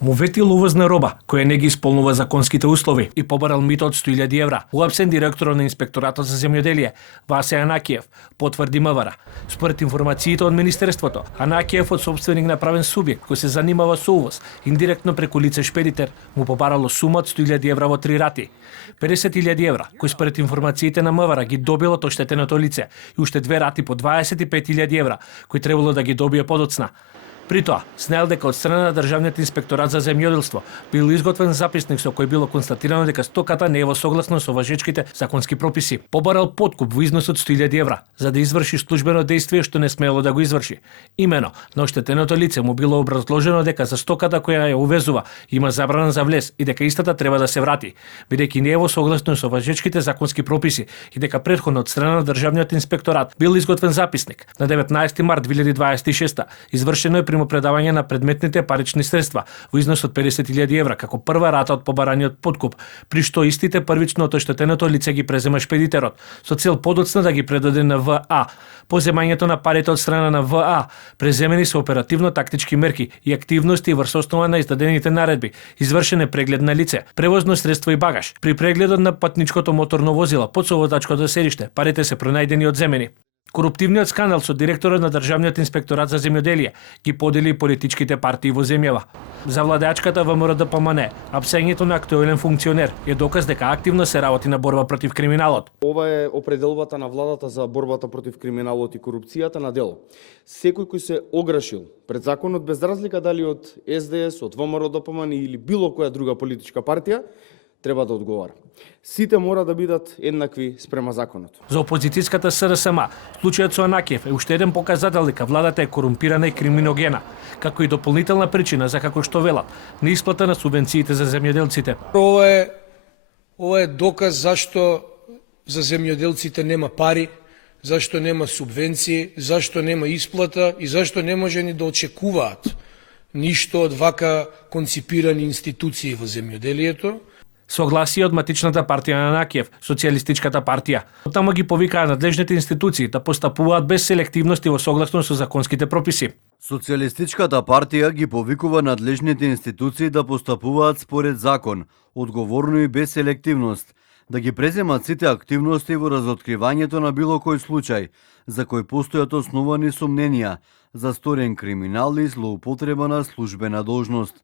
Му ветил увозна роба, која не ги исполнува законските услови и побарал мито од 100.000 евра. Уапсен директорот на Инспекторатот за земјоделие, Васе Анакиев, потврди МВР. Според информациите од Министерството, Анакиев од собственик на правен субјект кој се занимава со увоз, индиректно преку лице шпедитер, му побарало сума од 100.000 евра во 3 рати. 50.000 евра, кои според информациите на МВР ги добил од оштетеното лице, и уште 2 рати по 25.000 евра, кои требало да ги добие подоцна. При тоа, снел дека од страна на Државниот инспекторат за земјоделство бил изготвен записник со кој било констатирано дека стоката не е во согласно со важечките законски прописи. Побарал подкуп во износ од 100.000 евра за да изврши службено дејствие што не смело да го изврши. Имено, на оштетеното лице му било образложено дека за стоката која ја увезува има забрана за влез и дека истата треба да се врати, бидејќи не е во согласно со важечките законски прописи и дека претходно од страна на Државниот инспекторат бил изготвен записник. На 19 март 2026 извршено е предавање на предметните парични средства во износ од 50.000 евра како прва рата од побараниот подкуп, при што истите првично од оштетеното лице ги презема шпедитерот со цел подоцна да ги предаде на ВА. По земањето на парите од страна на ВА, преземени се оперативно-тактички мерки и активности врз основа на издадените наредби, извршен е преглед на лице, превозно средство и багаж. При прегледот на патничкото моторно возило под соводачкото седиште, парите се пронајдени одземени. Коруптивниот скандал со директорот на Државниот инспекторат за земјоделие ги подели политичките партии во земјава. За владеачката ВМРО ДПМН, апсењето на актуелен функционер е доказ дека активно се работи на борба против криминалот. Ова е определбата на владата за борбата против криминалот и корупцијата на дело. Секој кој се ограшил пред законот, без разлика дали од СДС, од ВМРО ДПМН или било која друга политичка партија, треба да одговара. Сите мора да бидат еднакви спрема законот. За опозицијската СРСМ, случајот со Анакиев е уште еден показател дека владата е корумпирана и криминогена, како и дополнителна причина за како што велат неисплата на субвенциите за земјоделците. Ова е доказ зашто за земјоделците нема пари, зашто нема субвенции, зашто нема исплата и зашто не може ни да очекуваат ништо од вака конципирани институции во земјоделието. Согласие од матичната партија на Анакиев, Социјалистичката партија. Оттаму ги повикаа надлежните институции да постапуваат без селективност и во согласно со законските прописи. Социјалистичката партија ги повикува надлежните институции да постапуваат според закон, одговорно и без селективност, да ги преземат сите активности во разоткривањето на било кој случај, за кој постојат основани сомненија за сторен криминал и злоупотреба на службена должност.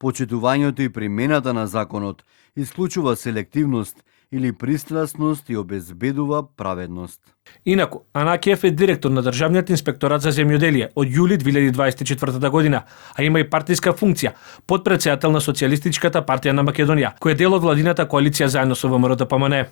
Почитувањето и примената на законот исклучува селективност или пристрасност и обезбедува праведност. Инаку, Анакиев е директор на Државниот инспекторат за земјоделие од јули 2024 година, а има и партиска функција, подпредседател на Социјалистичката партија на Македонија, која е дел од владината коалиција заедно со ВМРО ДПМН.